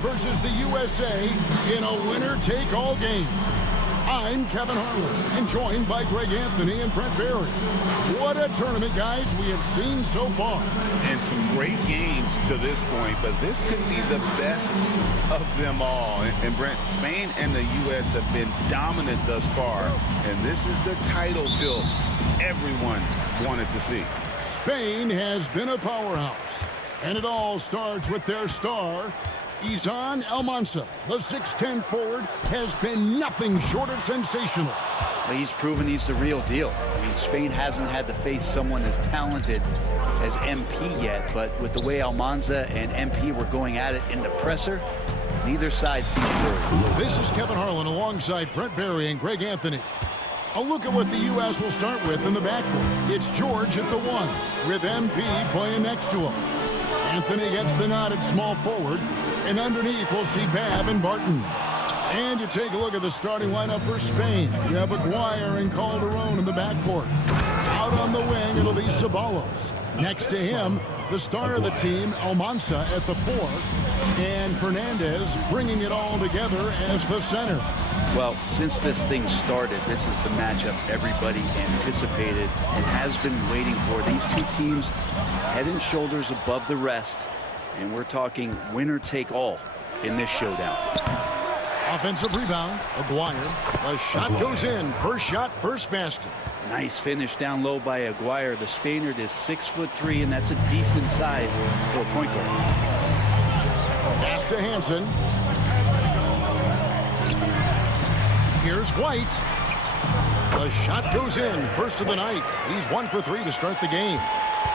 versus the USA in a winner-take-all game. I'm Kevin Harlan, and joined by Greg Anthony and Brent Barry. What a tournament, guys, we have seen so far. And some great games to this point, but this could be the best of them all. And Brent, Spain and the U.S. have been dominant thus far, and this is the title tilt everyone wanted to see. Spain has been a powerhouse, and it all starts with their star, Izan Almansa. The 6'10" forward has been nothing short of sensational. Well, he's proven he's the real deal. I mean, Spain hasn't had to face someone as talented as MP yet, but with the way Almanza and MP were going at it in the presser, neither side seemed worried. This is Kevin Harlan alongside Brent Barry and Greg Anthony. A look at what the U.S. will start with in the backcourt. It's George at the 1, with MP playing next to him. Anthony gets the nod at small forward, and underneath we'll see Babb and Barton. And you take a look at the starting lineup for Spain. You have Aguirre and Calderon in the backcourt. Out on the wing, it'll be Ceballos. Next to him, the star of the team, Almansa, at the 4, and Fernandez bringing it all together as the center. Well, since this thing started, this is the matchup everybody anticipated and has been waiting for. These two teams head and shoulders above the rest, and we're talking winner take all in this showdown. Offensive rebound, Aguirre. The shot goes in. First shot, first basket. Nice finish down low by Aguirre. The Spaniard is 6'3", and that's a decent size for a point guard. Pass to Hansen. Here's White. The shot goes in. First of the night. He's 1 for 3 to start the game.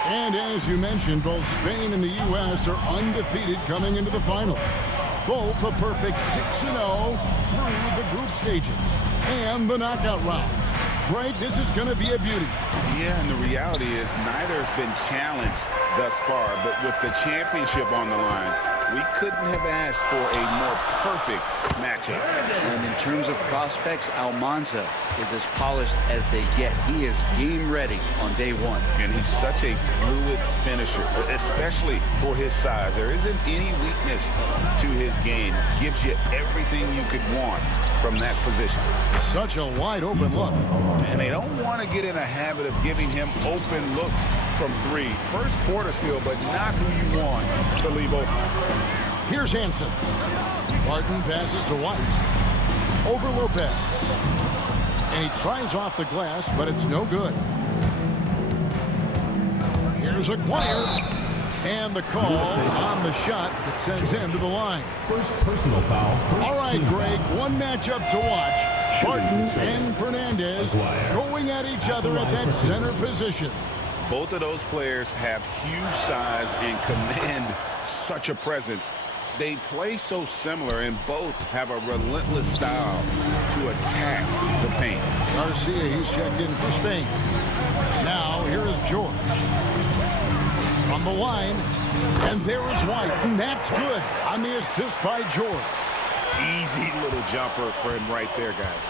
And as you mentioned, both Spain and the U.S. are undefeated coming into the final. Both a perfect 6-0 through the group stages and the knockout round. Greg, this is going to be a beauty. Yeah, and the reality is neither has been challenged thus far, but with the championship on the line, we couldn't have asked for a more perfect matchup. And in terms of prospects, Almanza is as polished as they get. He is game ready on day one. And he's such a fluid finisher, especially for his size. There isn't any weakness to his game. Gives you everything you could want from that position. Such a wide open look. And they don't want to get in a habit of giving him open looks from 3. First quarter still, but not who you want to leave open. Here's Hansen. Barton passes to White. Over Lopez. And he tries off the glass, but it's no good. Here's Aguirre. And the call on the shot that sends him to the line. First personal foul. All right, Greg, one matchup to watch. Barton and Fernandez going at each other at that center position. Both of those players have huge size and command such a presence. They play so similar, and both have a relentless style to attack the paint. Garcia, he's checked in for Spain. Now, here is George. From the line, and there is White, and that's good on the assist by George. Easy little jumper for him right there, guys.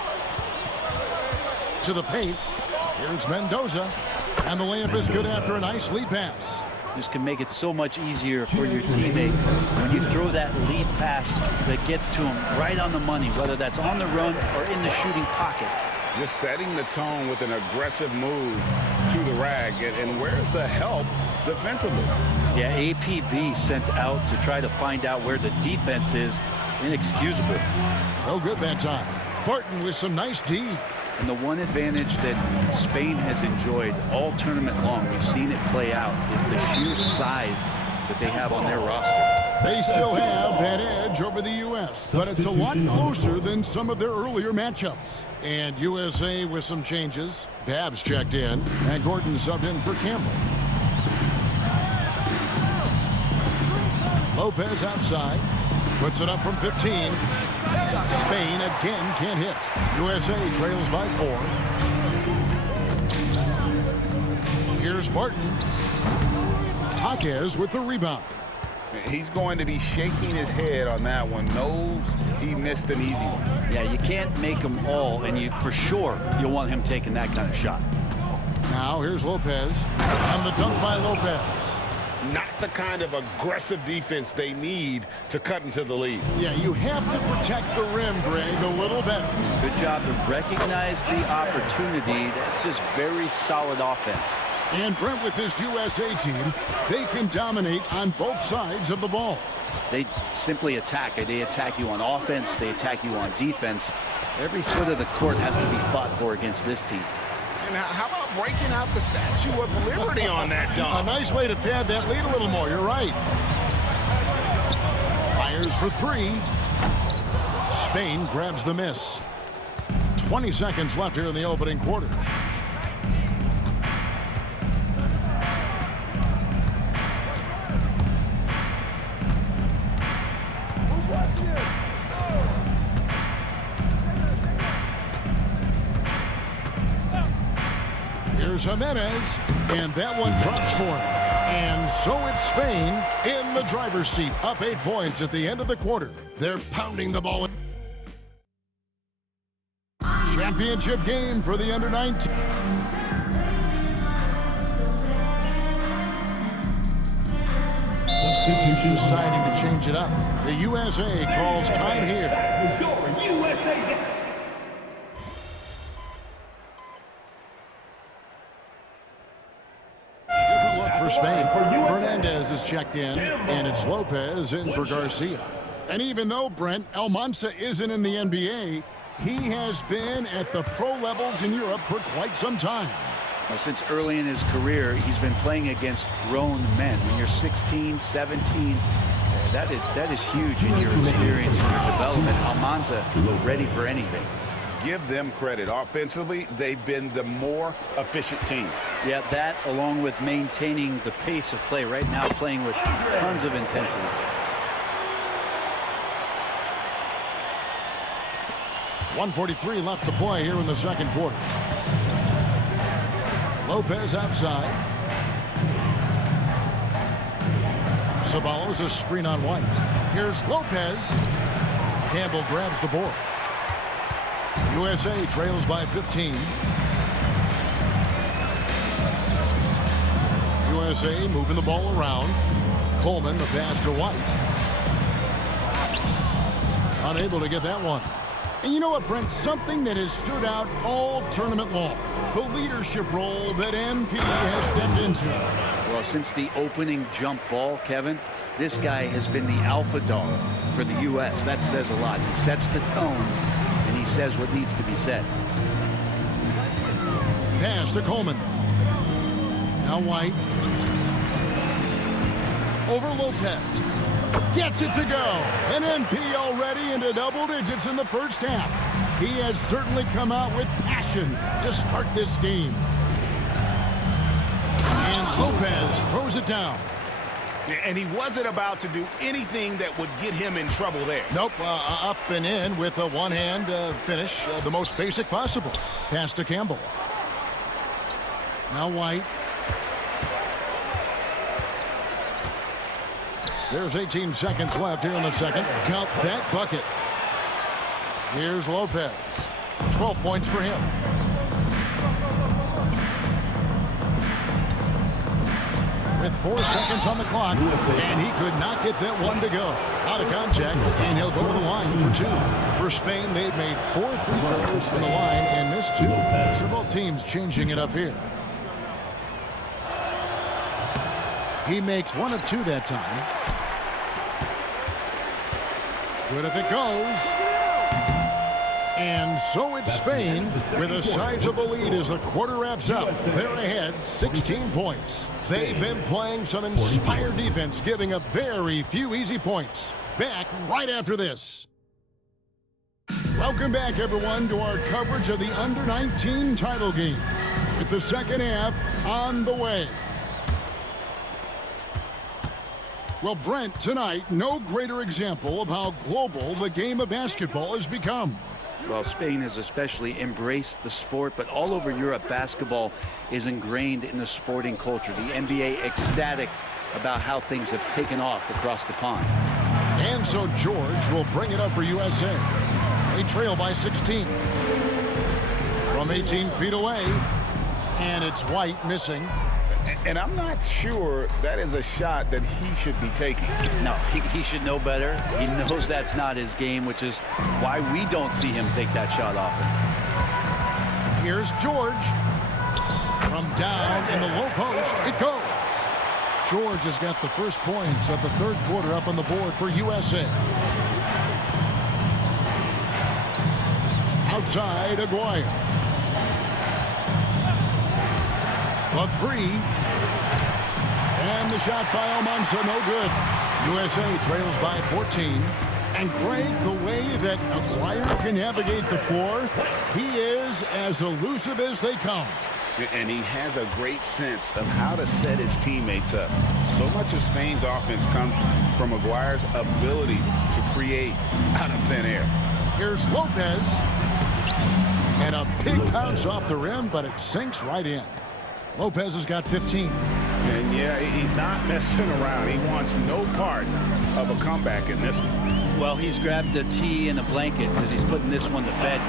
To the paint, here's Mendoza, and the layup is good after a nice lead pass. This can make it so much easier for your teammate when you throw that lead pass that gets to him right on the money, whether that's on the run or in the shooting pocket. Just setting the tone with an aggressive move to the rag. And where's the help defensively? Yeah, APB sent out to try to find out where the defense is. Inexcusable. No good that time. Barton with some nice D. And the one advantage that Spain has enjoyed all tournament long, we've seen it play out, is the sheer size that they have on their roster. They still have that edge over the U.S., but it's a lot closer than some of their earlier matchups. And USA with some changes. Babb's checked in, and Gordon subbed in for Campbell. Lopez outside, puts it up from 15. Spain again can't hit. USA trails by 4. Here's Barton. Jaquez with the rebound. He's going to be shaking his head on that one. Knows he missed an easy one. Yeah, you can't make them all, and for sure you'll want him taking that kind of shot. Now here's Lopez, and the dunk by Lopez. not the kind of aggressive defense they need to cut into the lead. Yeah, you have to protect the rim, Greg, a little better. Good job to recognize the opportunity. That's just very solid offense. And Brent, with this USA team, they can dominate on both sides of the ball. They simply attack. They attack you on offense. They attack you on defense. Every foot of the court has to be fought for against this team. And how about breaking out the Statue of Liberty on that dunk? A nice way to pad that lead a little more. You're right. Fires for three. Spain grabs the miss. 20 seconds left here in the opening quarter. Who's watching it? Here's Jimenez, and that one drops for him. And so it's Spain in the driver's seat, up 8 points at the end of the quarter. They're pounding the ball. Championship game for the under-19. Substitution. Deciding to change it up. The USA calls time here. Different look for Spain. Fernandez is checked in, and it's Lopez in for Garcia. And even though, Brent, Almanza isn't in the NBA, he has been at the pro levels in Europe for quite some time. Well, since early in his career, he's been playing against grown men. When you're 16, 17, that is huge in your experience and your development. Almanza ready for anything. Give them credit. Offensively, they've been the more efficient team. Yeah, that along with maintaining the pace of play. Right now, playing with tons of intensity. .143 left to play here in the second quarter. Lopez outside. Ceballos a screen on White. Here's Lopez. Campbell grabs the board. USA trails by 15. USA moving the ball around. Coleman the pass to White. Unable to get that one. And you know what, Brent? Something that has stood out all tournament long. The leadership role that MP has stepped into. Well, since the opening jump ball, Kevin, this guy has been the alpha dog for the U.S. That says a lot. He sets the tone, and he says what needs to be said. Pass to Coleman. Now White. Over Lopez. Gets it to go. And MP already into double digits in the first half. He has certainly come out with passion to start this game. And Lopez throws it down. And he wasn't about to do anything that would get him in trouble there. Nope, up and in with a one-hand finish, the most basic possible. Pass to Campbell. Now White. There's 18 seconds left here in the second. Count that bucket. Here's Lopez. 12 points for him. With 4 seconds on the clock, and he could not get that one to go. Out of contact, and he'll go to the line for 2. For Spain, they've made 4 free throws from the line and missed 2. So both teams changing it up here. He makes 1 of 2 that time. Good if it goes. And so it's Spain with a sizable lead as the quarter wraps up. They're ahead 16 points. They've been playing some inspired defense, giving up very few easy points. Back right after this. Welcome back, everyone, to our coverage of the Under-19 title game, with the second half on the way. Well, Brent, tonight, no greater example of how global the game of basketball has become. Well, Spain has especially embraced the sport, but all over Europe, basketball is ingrained in the sporting culture. The NBA ecstatic about how things have taken off across the pond. And so George will bring it up for USA. They trail by 16. From 18 feet away, and it's White missing. And I'm not sure that is a shot that he should be taking. No, he should know better. He knows that's not his game, which is why we don't see him take that shot often. Here's George. From down in the low post, it goes. George has got the first points of the third quarter up on the board for USA. Outside, Aguirre. The three. And the shot by Almanza, no good. USA trails by 14. And Greg, the way that Aguirre can navigate the floor, he is as elusive as they come. And he has a great sense of how to set his teammates up. So much of Spain's offense comes from Aguirre's ability to create out of thin air. Here's Lopez. And a big bounce off the rim, but it sinks right in. Lopez has got 15. And yeah, he's not messing around. He wants no part of a comeback in this one. Well, he's grabbed a tee and a blanket because he's putting this one to bed.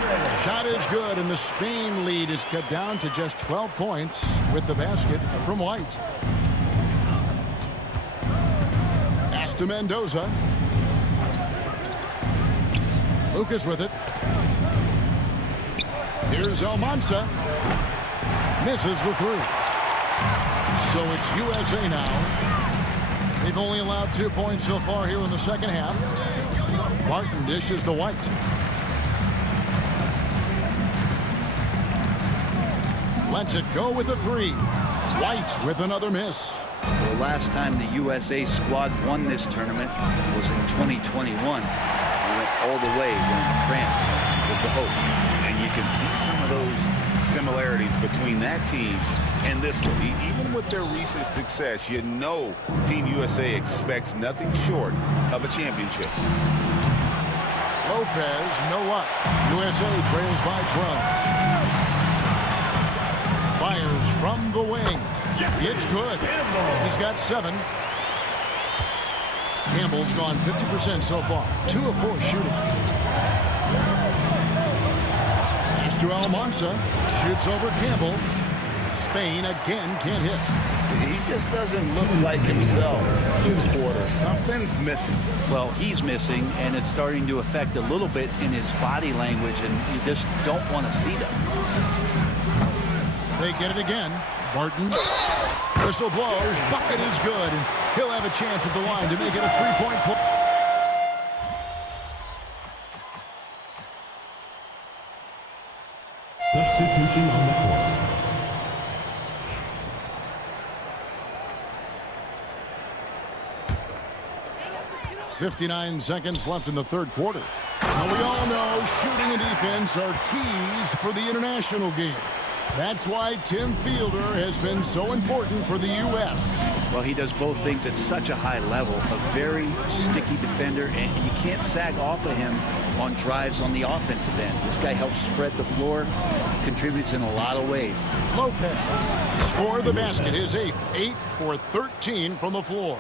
Shot is good, and the Spain lead is cut down to just 12 points with the basket from White. Pass to Mendoza. Lucas with it. Here's Almanza. Misses the three. So it's USA now. They've only allowed 2 points so far here in the second half. Martin dishes to White. Lets it go with the three. White with another miss. The last time the USA squad won this tournament was in 2021. We went all the way when France was the host. And you can see some of those similarities between that team and this one. Even with their recent success, you know Team USA expects nothing short of a championship. Lopez, no up. USA trails by 12. Fires from the wing. It's good. He's got 7. Campbell's gone 50% so far. 2 of 4 shooting. Pass to Almanza. Shoots over Campbell. Spain again can't hit. He just doesn't look like himself this quarter. Something's missing. Well, he's missing, and it's starting to affect a little bit in his body language, and you just don't want to see that. They get it again. Barton. Whistle blows. Bucket is good, and he'll have a chance at the line to make it a 3-point play. Substitution on the court. 59 seconds left in the third quarter. Now we all know shooting and defense are keys for the international game. That's why Tim Fielder has been so important for the U.S. Well, he does both things at such a high level. A very sticky defender, and you can't sag off of him on drives on the offensive end. This guy helps spread the floor, contributes in a lot of ways. Lopez score the basket, his 8th. 8 for 13 from the floor.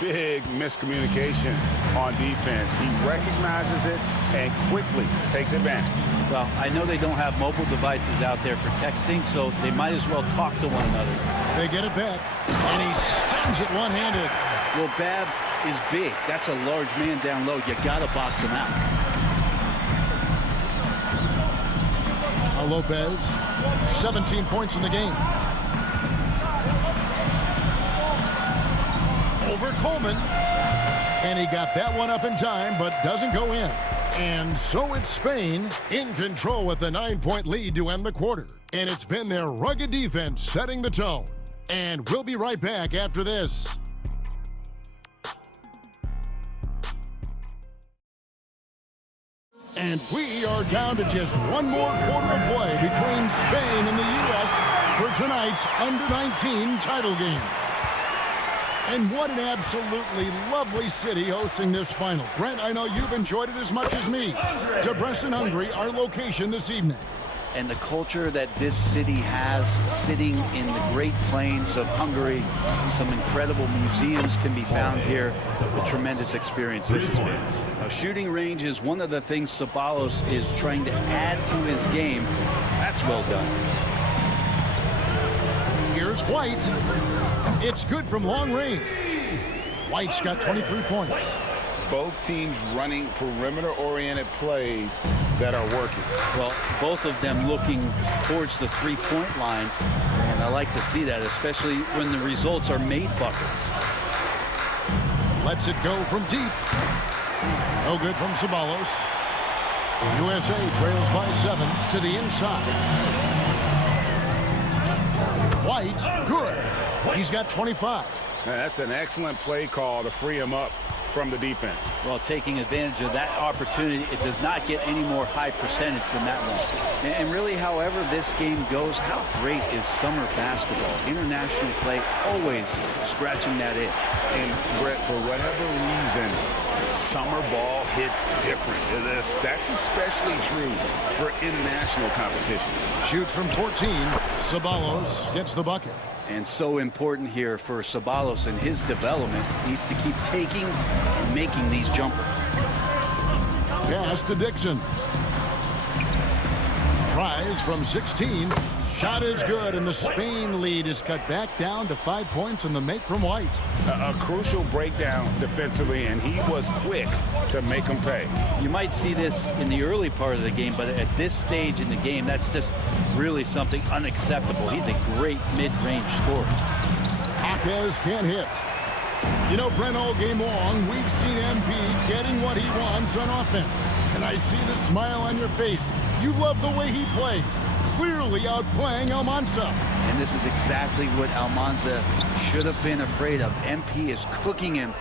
Big miscommunication on defense. He recognizes it and quickly takes advantage. Well, I know they don't have mobile devices out there for texting, so they might as well talk to one another. They get it back, and he slams it one-handed. Well, Bab is big. That's a large man down low. You got to box him out. Lopez, 17 points in the game. Over Coleman. And he got that one up in time, but doesn't go in. And so it's Spain in control with the 9-point lead to end the quarter. And it's been their rugged defense setting the tone. And we'll be right back after this. And we are down to just one more quarter of play between Spain and the U.S. for tonight's Under-19 title game. And what an absolutely lovely city hosting this final. Brent, I know you've enjoyed it as much as me. Debrecen, Hungary, our location this evening. And the culture that this city has, sitting in the Great Plains of Hungary, some incredible museums can be found here. A tremendous experience this has been. A shooting range is one of the things Ceballos is trying to add to his game. That's well done. Here's Here's White. It's good from long range. White's got 23 points. Both teams running perimeter-oriented plays that are working. Well, both of them looking towards the three-point line, and I like to see that, especially when the results are made buckets. Lets it go from deep. No good from Ceballos. USA trails by 7 to the inside. White, good. He's got 25. Man, that's an excellent play call to free him up from the defense. Well, taking advantage of that opportunity, it does not get any more high percentage than that one. And really, however this game goes, how great is summer basketball? International play always scratching that itch. And Brett, for whatever reason, summer ball hits different. That's especially true for international competition. Shoots from 14. Ceballos gets the bucket. And so important here for Ceballos and his development. Needs to keep taking and making these jumpers. Pass to Dixon. Tries from 16. Shot is good, and the Spain lead is cut back down to 5 points in the make from White. A crucial breakdown defensively, and he was quick to make him pay. You might see this in the early part of the game, but at this stage in the game, that's just really something unacceptable. He's a great mid-range scorer. Jaquez can't hit. You know, Brent, all game long, we've seen MP getting what he wants on offense. And I see the smile on your face. You love the way he plays. Clearly outplaying Almanza. And this is exactly what Almanza should have been afraid of. MP is cooking him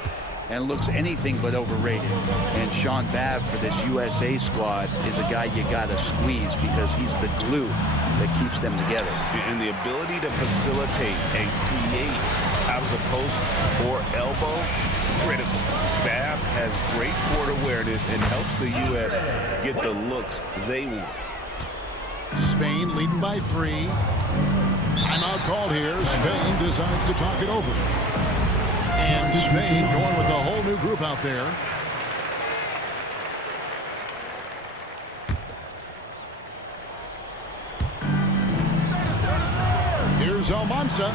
and looks anything but overrated. And Sean Babb for this USA squad is a guy you gotta squeeze because he's the glue that keeps them together. And the ability to facilitate and create out of the post or elbow, critical. Babb has great court awareness and helps the U.S. get the looks they want. Spain leading by 3. Timeout called here. Spain decides to talk it over. And Spain going with a whole new group out there. Here's Almanza.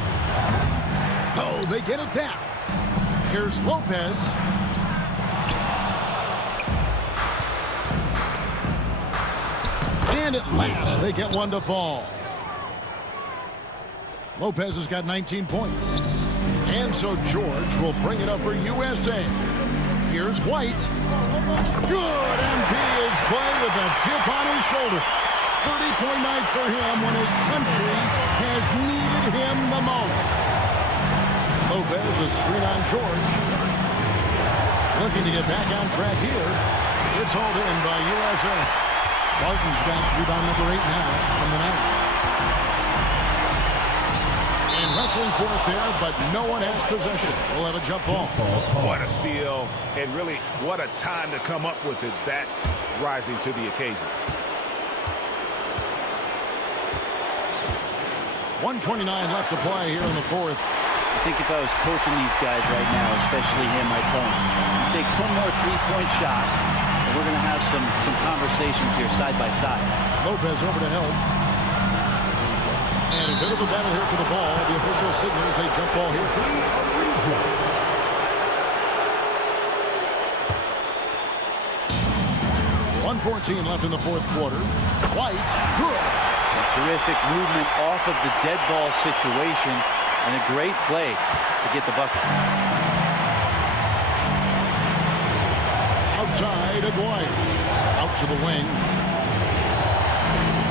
Oh, they get it back. Here's Lopez. And at last, they get one to fall. Lopez has got 19 points. And so George will bring it up for USA. Here's White. Good. MP is playing with a chip on his shoulder. 30-point night for him when his country has needed him the most. Lopez, a screen on George. Looking to get back on track here. It's hauled in by USA. Barton's got rebound number 8 now on the night. And wrestling for it there, but no one has possession. We'll have a jump ball. What a steal, and really, what a time to come up with it. That's rising to the occasion. 1:29 left to play here in the fourth. I think if I was coaching these guys right now, especially him, I'd tell him, take one more three-point shot, and we're going to have some conversations here side by side. Lopez over to help. And a bit of a battle here for the ball. The official signals a jump ball here. 1:14 left in the fourth quarter. White, good. A terrific movement off of the dead ball situation and a great play to get the bucket. Outside, Aguayo. Out to the wing.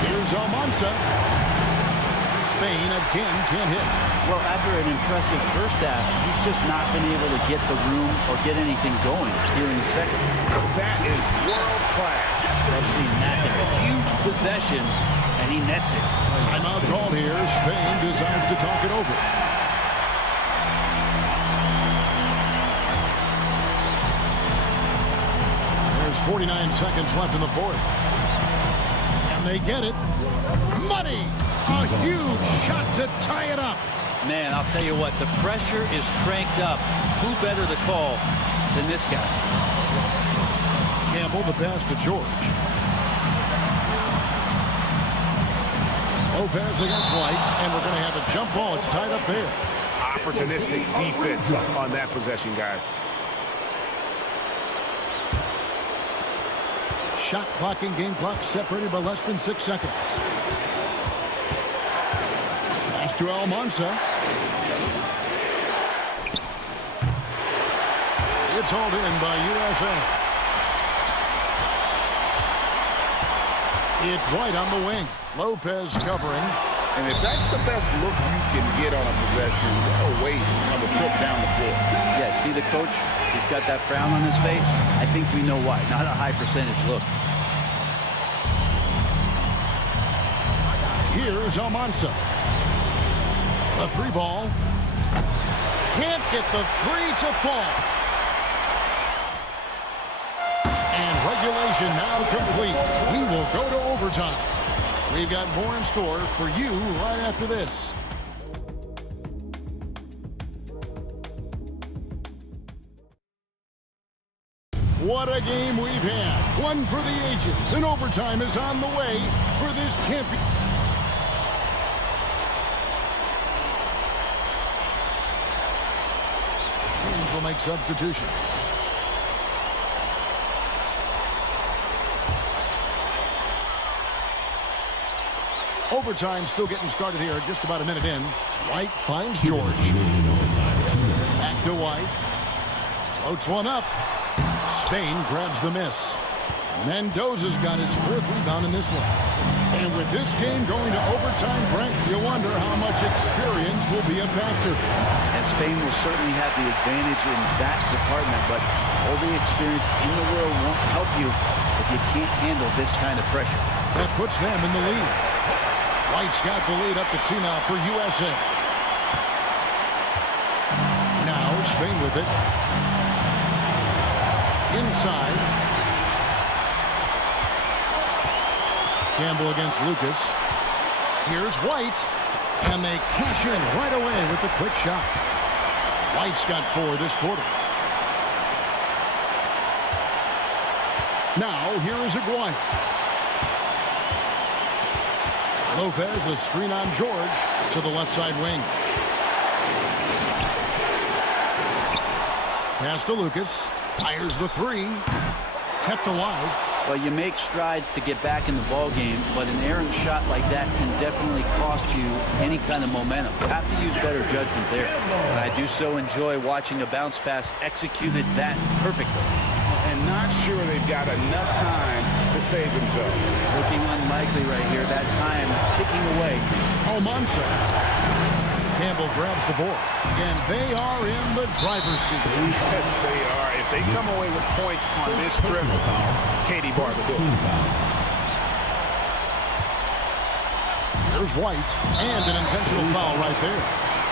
Here's Almanza. Spain again can't hit. Well, after an impressive first half, he's just not been able to get the room or get anything going here in the second. That is world class. I've seen that there. A huge possession, and he nets it. Timeout called here. Spain decides to talk it over. There's 49 seconds left in the fourth. And they get it. Money! A huge shot to tie it up. Man, I'll tell you what, the pressure is cranked up. Who better to call than this guy? Campbell, the pass to George. Lopez against White, and we're going to have a jump ball. It's tied up there. Opportunistic defense on that possession, guys. Shot clock and game clock separated by less than 6 seconds. Pass to Almanza. It's hauled in by USA. It's White on the wing. Lopez covering. And if that's the best look you can get on a possession, a waste of a trip down the floor. Yeah, see the coach? He's got that frown on his face. I think we know why. Not a high percentage look. Here's Almanza. The 3 ball. Can't get the 3 to fall. And regulation now complete. We will go to overtime. We've got more in store for you right after this. What a game we've had. One for the ages. And overtime is on the way for this champion. Teams will make substitutions. Overtime still getting started here, just about a minute in. White finds George. Back to White. Floats one up. Spain grabs the miss. Mendoza's got his 4th rebound in this one. And with this game going to overtime, Brent, you wonder how much experience will be a factor. And Spain will certainly have the advantage in that department, but all the experience in the world won't help you if you can't handle this kind of pressure. That puts them in the lead. White's got the lead up to 2 now for USA. Now Spain with it. Inside. Campbell against Lucas. Here's White. And they cash in right away with the quick shot. White's got 4 this quarter. Now here is Aguirre. Lopez, a screen on George to the left side wing. Pass to Lucas. Fires the 3. Kept alive. Well, you make strides to get back in the ball game, but an errant shot like that can definitely cost you any kind of momentum. You have to use better judgment there. And I do so enjoy watching a bounce pass executed that perfectly. And not sure they've got enough time to save themselves. Looking unlikely right here. That time ticking away. Almanza. Campbell grabs the board. And they are in the driver's seat. Yes, they are. If they come away with points on this trip, Katie Barr the book. There's White. And an intentional foul right there.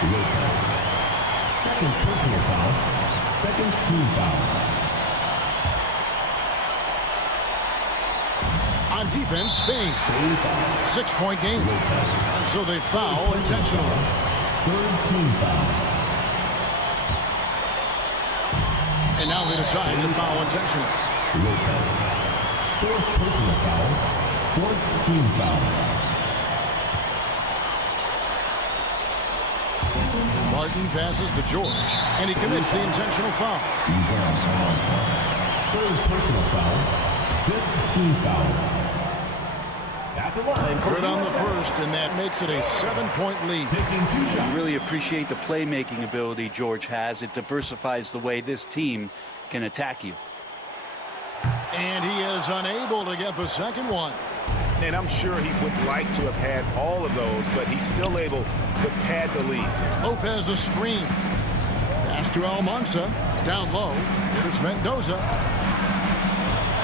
Lopez. 2nd personal foul. 2nd team foul. On defense, Spain. 6-point game. And so they foul intentionally. 3rd team foul. And now they decide to foul intentionally. Lopez. 4th personal foul. 4th team foul. Martin passes to George. And he commits the intentional foul. Izan Almanza. 3rd personal foul. 5th team foul. At the line. Good on the first, and that makes it a 7-point lead. Taking 2 shots. I really appreciate the playmaking ability George has. It diversifies the way this team can attack you. And he is unable to get the second one. And I'm sure he would like to have had all of those, but he's still able to pad the lead. Lopez a screen. Pass to Almanza. Down low. Here's Mendoza.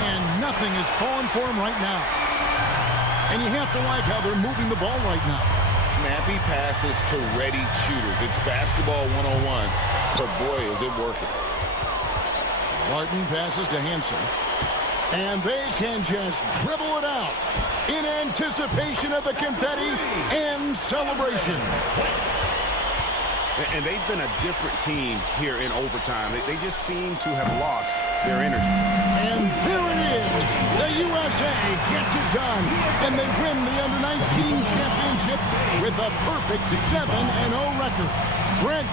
And nothing is falling for him right now. And you have to like how they're moving the ball right now. Snappy passes to ready shooters. It's basketball 101, but boy, is it working. Martin passes to Hansen. And they can just dribble it out in anticipation of the confetti and celebration. And they've been a different team here in overtime. They just seem to have lost their energy. And there it is. The USA gets it done, and they win the Under-19 championship with a perfect 7-0 record. Brent,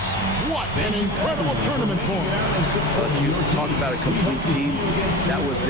what an incredible tournament for them. If you talk about a complete team, that was the